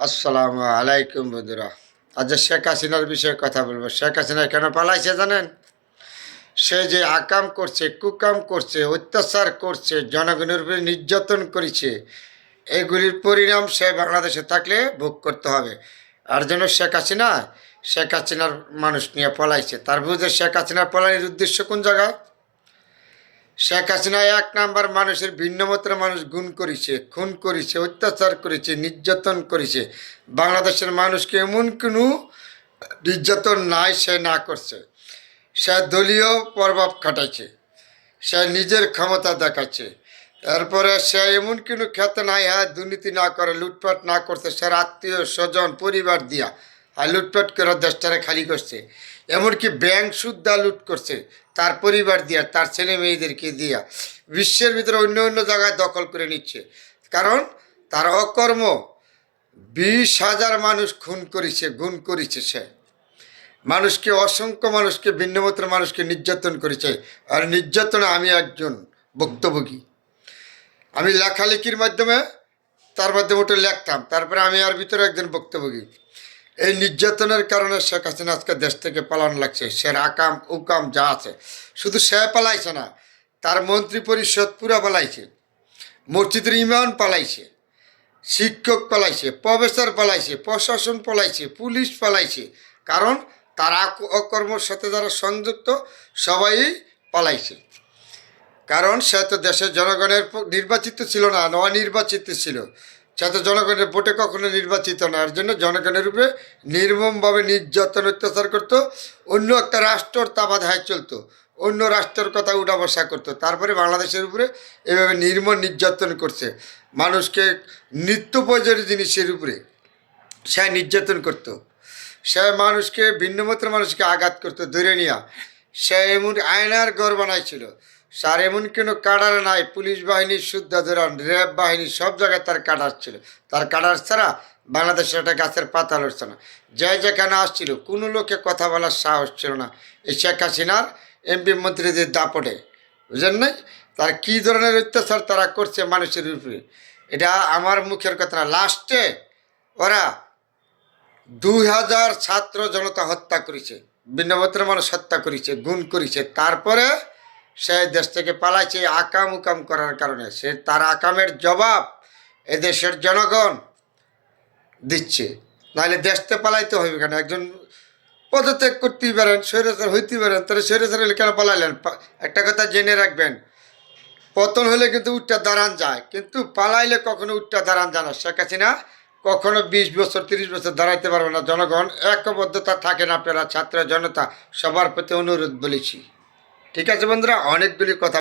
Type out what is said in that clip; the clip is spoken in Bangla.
আসসালামু আলাইকুম বন্ধুরা। আজ শেখ হাসিনার বিষয়ে কথা বলবো। শেখ হাসিনা কেন পালাইছে জানেন? সে যে আকাম করছে, কুকাম করছে, অত্যাচার করছে, জনগণের উপরে নির্যাতন করেছে, এগুলির পরিণাম সে বাংলাদেশে থাকলে ভোগ করতে হবে। আর জন্য শেখ হাসিনার মানুষ নিয়ে পলাইছে। তার বুঝে শেখ হাসিনার পলাইয়ের উদ্দেশ্য কোন জায়গায়? শেখ হাসিনা এক নাম্বার মানুষের ভিন্নমতের মানুষ গুণ করেছে, খুন করেছে, অত্যাচার করেছে, নির্যাতন করেছে। বাংলাদেশের মানুষকে এমন কোনো নির্যাতন নাই সে না করছে। সে দলীয় প্রভাব খাটাইছে, সে নিজের ক্ষমতা দেখাচ্ছে। এরপরে সে এমন কোনো ক্ষেত্রে নাই হ্যাঁ দুর্নীতি না করে, লুটপাট না করছে। সে আত্মীয় স্বজন পরিবার দিয়া আর লুটপাট করে দেশটারে খালি করছে। এমনকি ব্যাংক সুদ্ধা লুট করছে তার পরিবার দিয়া, তার ছেলে মেয়েদেরকে দিয়া। বিশ্বের ভিতরে অন্য অন্য জায়গায় দখল করে নিচ্ছে, কারণ তার অকর্ম 20,000 মানুষ খুন করেছে, গুণ করেছে। সে মানুষকে, অসংখ্য মানুষকে, ভিন্নমতের মানুষকে নির্যাতন করেছে। আর নির্যাতনে আমি একজন ভুক্তভোগী। আমি লেখালেখির মাধ্যমে তার মাধ্যমে ওটা লিখতাম, তারপরে আমি আর ভিতরে একজন ভুক্তভোগী। এই নির্যাতনের কারণে শেখ হাসিনা আজকে দেশ থেকে পালানো লাগছে। সে আকাম উকাম যা আছে, শুধু সে পালাইছে না, তার মন্ত্রী পরিষদ পুরা পালাইছে, মসজিদের ইমাম পালাইছে, শিক্ষক পালাইছে, প্রফেসর পালাইছে, প্রশাসন পালাইছে, পুলিশ পালাইছে। কারণ তার অকর্মর সাথে যারা সংযুক্ত সবাই পালাইছে। কারণ সে তো দেশের জনগণের নির্বাচিত ছিল না, অনির্বাচিত ছিল। সে তো জনগণের ভোটে কখনো নির্বাচিত না। এর জন্য জনগণের উপরে নির্মমভাবে নির্যাতন অত্যাচার করতো। অন্য একটা রাষ্ট্রর তাবাধায় চলতো, অন্য রাষ্ট্রের কথা উঠা বসা করতো। তারপরে বাংলাদেশের উপরে এভাবে নির্মম নির্যাতন করছে। মানুষকে নিত্য প্রয়োজনীয় জিনিসের উপরে সে নির্যাতন করতো। সে মানুষকে, ভিন্নমতের মানুষকে আঘাত করতো ধরে নিয়া। সে এমন আয়নার ঘর বানাইছিল। স্যার এমন কোনো কাডার নাই, পুলিশ বাহিনীর শুদ্ধ ধরান, র্যাব বাহিনী সব জায়গায় তার কাডার ছিল। তার কাডার ছাড়া বাংলাদেশের একটা গাছের পাতা লড়ছে না। যে যেখানে আসছিল কোনো লোকে কথা বলার সাহস ছিল না। এই শেখ হাসিনার এমপি মন্ত্রীদের দাপটে, বুঝলেন নাই? তার কী ধরনের অত্যাচার তারা করছে মানুষের উপরে, এটা আমার মুখের কথা না। লাস্টে ওরা 2,000 ছাত্র জনতা হত্যা করেছে, ভিন্নমতের মানুষ হত্যা করেছে, গুণ করেছে। তারপরে সে দেশ থেকে পালাইছে আকাম উকাম করার কারণে। সে তার আকামের জবাব এদেশের জনগণ দিচ্ছে। নাহলে দেশতে পালাইতে হবে কেন? একজন পদত্যাগ করতেই পারেন, স্বৈরাচার হইতেই পারেন, তাহলে স্বৈরাচার হলে কেন পালাইলেন? একটা কথা জেনে রাখবেন, পতন হলে কিন্তু উঠটা দাঁড়ান যায়, কিন্তু পালাইলে কখনো উঠটা দাঁড়ান যায় না। শেখ হাসিনা কখনো 20 বছর 30 বছর দাঁড়াইতে পারবে না। জনগণ ঐক্যবদ্ধতা থাকেন, আপনারা ছাত্র জনতা সবার প্রতি অনুরোধ বলেছি। ঠিক আছে বন্ধুরা, অনেকগুলি কথা